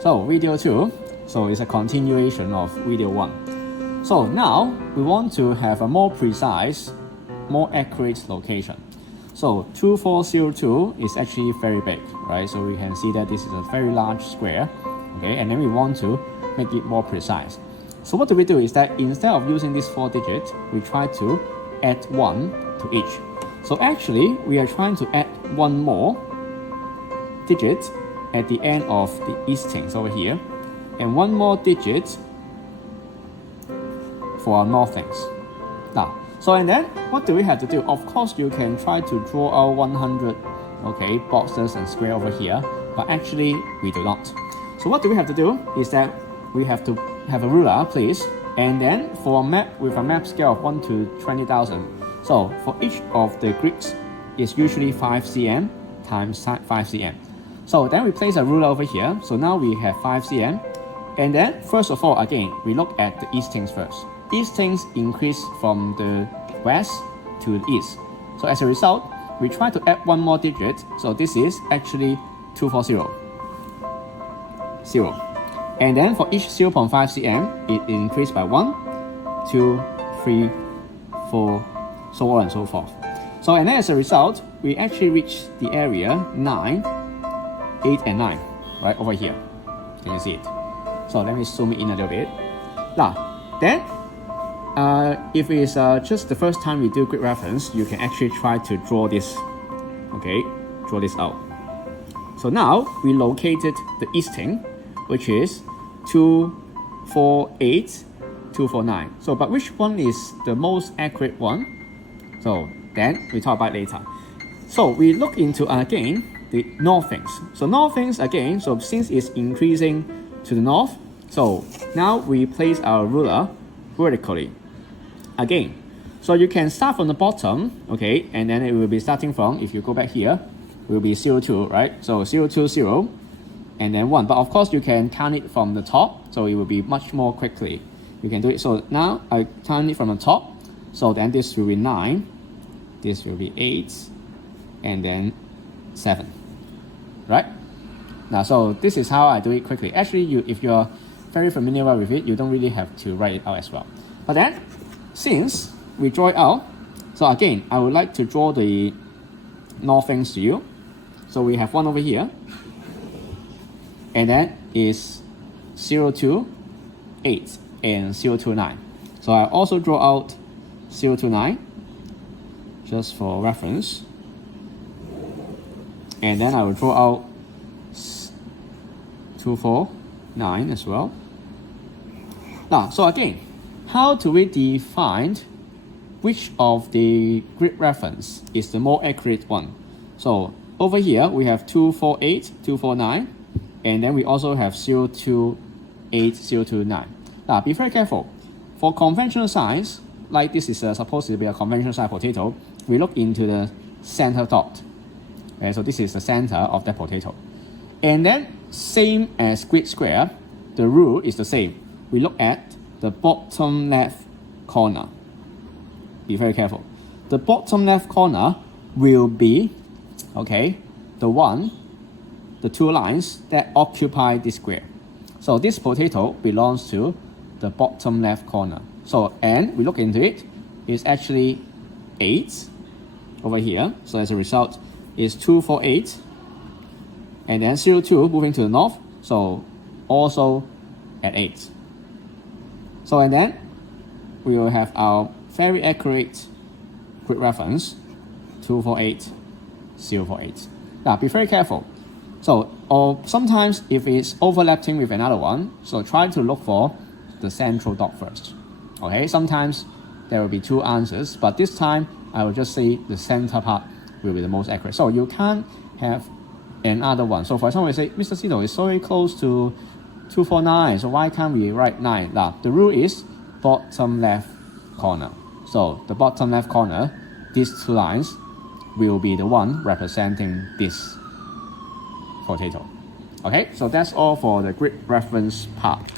So video 2, so it's a continuation of video 1. So now we want to have a more precise, more accurate location. So 2402 is actually very big, right? So we can see that this is a very large square, okay? And then we want to make it more precise. So what do we do is that instead of using these 4 digits, we try to add 1 to each. So actually, we are trying to add 1 more digit at the end of the eastings over here, and 1 more digit for our northings. Now, so and then what do we have to do? Of course, you can try to draw out 100, okay, boxes and square over here, but actually we do not. So what do we have to do is that we have to have a ruler, please, and then for a map with a map scale of 1 to 20,000. So for each of the grids is usually 5 cm times 5 cm. So then we place a ruler over here. So now we have 5 cm. And then first of all, again, we look at the eastings first. Eastings increase from the west to the east. So as a result, we try to add 1 more digit. So this is actually 240. 0. And then for each 0.5 cm, it increased by 1, 2, 3, 4, so on and so forth. So and then as a result, we actually reach the area 9, 8, and 9, right over here. Can you see it? So let me zoom it in a little bit. Now, then, if it's just the first time we do grid reference, you can actually try to draw this, okay, draw this out. So now we located the easting, which is 248, 249. So, but which one is the most accurate one? So then we talk about later. So we look into again the northings. So northings again, so since it's increasing to the north, so now we place our ruler vertically. Again, so you can start from the bottom, okay, and then it will be starting from, if you go back here, will be 02, right? So 020 and then 1. But of course you can count it from the top, so it will be much more quickly. You can do it. So now I count it from the top. So then this will be 9, this will be 8, and then 7, right? Now, so this is how I do it quickly. Actually, if you're very familiar with it, you don't really have to write it out as well. But then, since we draw it out, so again, I would like to draw the northings to you. So we have 1 over here, and then is 028 and 029. So I also draw out 029 just for reference, and then I will draw out 249 as well. Now, so again, how do we define which of the grid reference is the more accurate one? So over here we have 248, 249, and then we also have 028, 029. Now be very careful. For conventional size, like this is supposed to be a conventional size potato, we look into the center dot. Okay, so this is the center of that potato. And then same as grid square, the rule is the same. We look at the bottom left corner. Be very careful. The bottom left corner will be, okay, the 2 lines that occupy this square. So this potato belongs to the bottom left corner. So, and we look into it, it's actually 8 over here. So as a result, is 248, and then 02 moving to the north, so also at 8. So and then we will have our very accurate grid reference 248, 048. Now be very careful. So, or sometimes if it's overlapping with another one, so try to look for the central dot first. Okay, sometimes there will be 2 answers, but this time I will just say the center part will be the most accurate. So you can't have another one. So for example, we say Mr. Sito is so close to 249, so why can't we write 9? Now the rule is bottom left corner. So the bottom left corner, these 2 lines will be the one representing this potato. Okay, so that's all for the grid reference part.